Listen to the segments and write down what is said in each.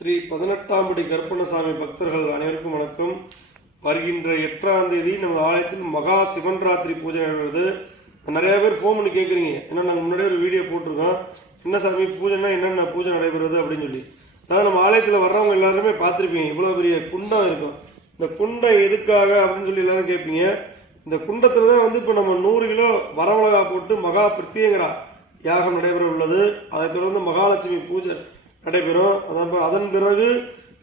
ஸ்ரீ பதினெட்டாம் படி கருப்பணசாமி பக்தர்கள் அனைவருக்கும் வணக்கம். வருகின்ற எட்டாம் தேதி நம்ம ஆலயத்தில் மகா சிவன் ராத்திரி பூஜை நடைபெறுது. நிறைய பேர் ஃபோன் பண்ணி கேட்குறீங்க ஏன்னா நாங்கள் முன்னாடியே ஒரு வீடியோ போட்டிருக்கோம். என்ன சாமி பூஜைனா என்னென்ன பூஜை நடைபெறுது அப்படின்னு சொல்லி. அதாவது நம்ம ஆலயத்தில் வர்றவங்க எல்லாருமே பார்த்துருப்பீங்க. இவ்வளோ பெரிய குண்டம் இருக்கும். இந்த குண்டம் எதுக்காக அப்படின்னு சொல்லி எல்லாரும் கேட்பீங்க. இந்த குண்டத்தில் தான் வந்து இப்போ நம்ம நூறு கிலோ வரமிளகா போட்டு மகா பிரத்யேகரா யாகம் நடைபெற உள்ளது. அதை தொடர்ந்து மகாலட்சுமி பூஜை நடைபெறும். அதன் அதன் பிறகு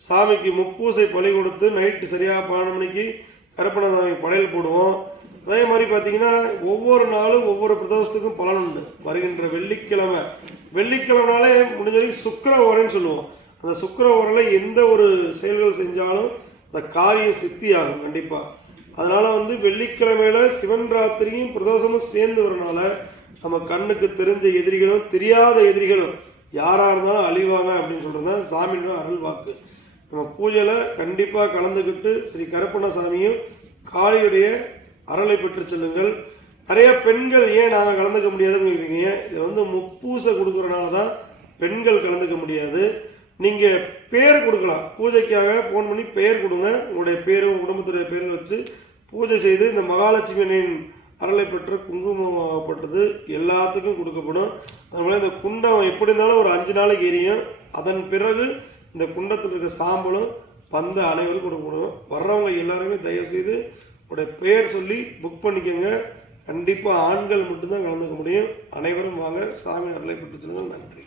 சாமிக்கு முப்பூசை பலி கொடுத்து நைட்டு சரியாக பன்னெண்டு மணிக்கு கருப்பணசாமி படையல் போடுவோம். அதே மாதிரி பார்த்தீங்கன்னா ஒவ்வொரு நாளும் ஒவ்வொரு பிரதோஷத்துக்கும் பலன் உண்டு. வருகின்ற வெள்ளிக்கிழமை. வெள்ளிக்கிழமைனாலே முடிஞ்ச வரைக்கும் சுக்கர ஓரைன்னு சொல்லுவோம். அந்த சுக்கர ஓரையில் எந்த ஒரு செயல்கள் செஞ்சாலும் அந்த காரியம் சித்தியாகும் கண்டிப்பாக அதனால் வந்து வெள்ளிக்கிழமையில சிவன் ராத்திரியும் பிரதோஷமும் சேர்ந்து வரனால நம்ம கண்ணுக்கு தெரிஞ்ச எதிரிகளும் தெரியாத எதிரிகளும் யாராக இருந்தாலும் அழிவாங்க அப்படின்னு சொல்கிறது தான் சாமியோட அருள் வாக்கு. நம்ம பூஜையில் கண்டிப்பாக கலந்துக்கிட்டு ஸ்ரீ கருப்பண்ணசாமியும் காளியுடைய அருளை பெற்று செல்லுங்கள். நிறைய பெண்கள் ஏன் நாங்கள் கலந்துக்க முடியாதுன்னு கேட்குறீங்க இது வந்து முப்பூசை கொடுக்குறனால தான் பெண்கள் கலந்துக்க முடியாது. நீங்கள் பேர் கொடுக்கலாம். பூஜைக்காக ஃபோன் பண்ணி பெயர் கொடுங்க. உங்களுடைய பேரும் குடும்பத்துடைய பேரும் வச்சு பூஜை செய்து இந்த மகாலட்சுமியின் அருளை பெற்ற குங்குமப்பட்டது எல்லாத்துக்கும் கொடுக்கப்படும். அதனால இந்த குண்டம் எப்படி இருந்தாலும் ஒரு அஞ்சு நாளைக்கு எரியும். அதன் பிறகு இந்த குண்டத்தில் இருக்க சாம்பலும் பந்த அனைவரும் கொடுக்கப்படும். வர்றவங்க எல்லாருமே தயவு செய்து பெயர் சொல்லி புக் பண்ணிக்கோங்க. கண்டிப்பாக ஆண்கள் மட்டும்தான் கலந்துக்க முடியும். அனைவரும் வாங்க. சாமி அருளை பெற்று நன்றி.